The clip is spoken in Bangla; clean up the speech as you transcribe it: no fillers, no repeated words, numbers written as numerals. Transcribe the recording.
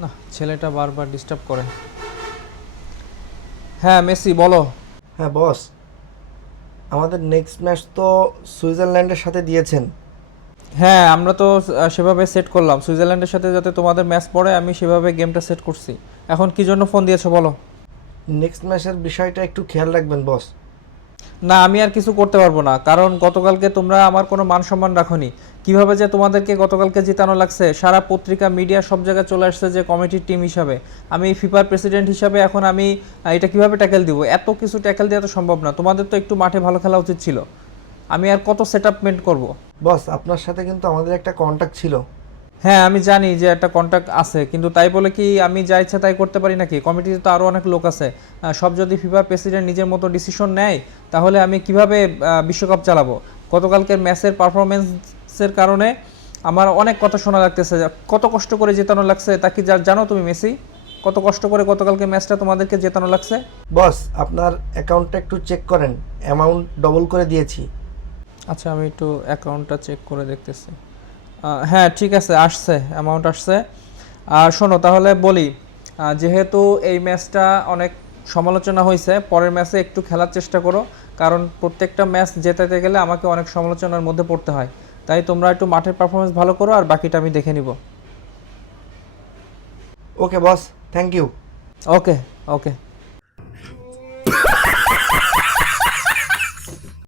না, ছেলেটা বারবার ডিস্টার্ব করে। হ্যাঁ মেসি বলো। হ্যাঁ বস, আমাদের নেক্সট ম্যাচ তো সুইজারল্যান্ডের সাথে দিয়েছেন। হ্যাঁ আমরা তো সেভাবে সেট করলাম সুইজারল্যান্ডের সাথে যাতে তোমাদের ম্যাচ পড়ে, আমি সেভাবে গেমটা সেট করছি। এখন কি জন্য ফোন দিয়েছো বলো। নেক্সট ম্যাচের বিষয়টা একটু খেয়াল রাখবেন বস। না আমি আর কিছু করতে পারবো না, কারণ গতকালকে তোমরা আমার কোনো মান সম্মান রাখোনি। কিভাবে যে তোমাদেরকে গতকালকে জিতানো লাগছে, সারা পত্রিকা মিডিয়া সব জায়গায় চলে আসছে যে কমিটির টিম হিসাবে। আমি ফিফার প্রেসিডেন্ট হিসাবে এখন আমি এটা কিভাবে ট্যাকেল দিব? এত কিছু ট্যাকেল দেওয়া তো সম্ভব না, তোমাদের তো একটু মাঠে ভালো খেলা উচিত ছিল। আমি আর কত সেট আপমেন্ট করবো? বস, আপনার সাথে কিন্তু আমাদের একটা কন্ট্যাক্ট ছিল। হ্যাঁ আমি জানি যে একটা কন্ট্যাক্ট আছে, কিন্তু তাই বলে কি আমি যা ইচ্ছা তাই করতে পারি নাকি? কমিটিতে তো আরও অনেক লোক আছে। সব যদি ফিফার প্রেসিডেন্ট নিজের মতো ডিসিশন নেয়, তাহলে আমি কিভাবে বিশ্বকাপ চালাবো? গতকালকের ম্যাচের পারফরমেন্সের কারণে আমার অনেক কথা শোনা লাগতেছে। কত কষ্ট করে জেতানো লাগছে তা কি জানো তুমি মেসি? কত কষ্ট করে গতকালকে ম্যাচটা তোমাদেরকে জেতানো লাগছে। বস, আপনার অ্যাকাউন্টটা একটু চেক করেন, অ্যামাউন্ট ডবল করে দিয়েছি। আচ্ছা আমি একটু অ্যাকাউন্টটা চেক করে দেখতেছি। হ্যাঁ ঠিক আছে, আসছে, অ্যামাউন্ট আসছে। আর শোনো তাহলে বলি, যেহেতু এই ম্যাচটা অনেক সমালোচনা হয়েছে, পরের ম্যাচে একটু খেলার চেষ্টা করো। কারণ প্রত্যেকটা ম্যাচ জেতাতে গেলে আমাকে অনেক সমালোচনার মধ্যে পড়তে হয়। তাই তোমরা একটু মাঠের পারফরমেন্স ভালো করো, আর বাকিটা আমি দেখে নিব। ওকে বস, থ্যাংক ইউ। ওকে। ওকে।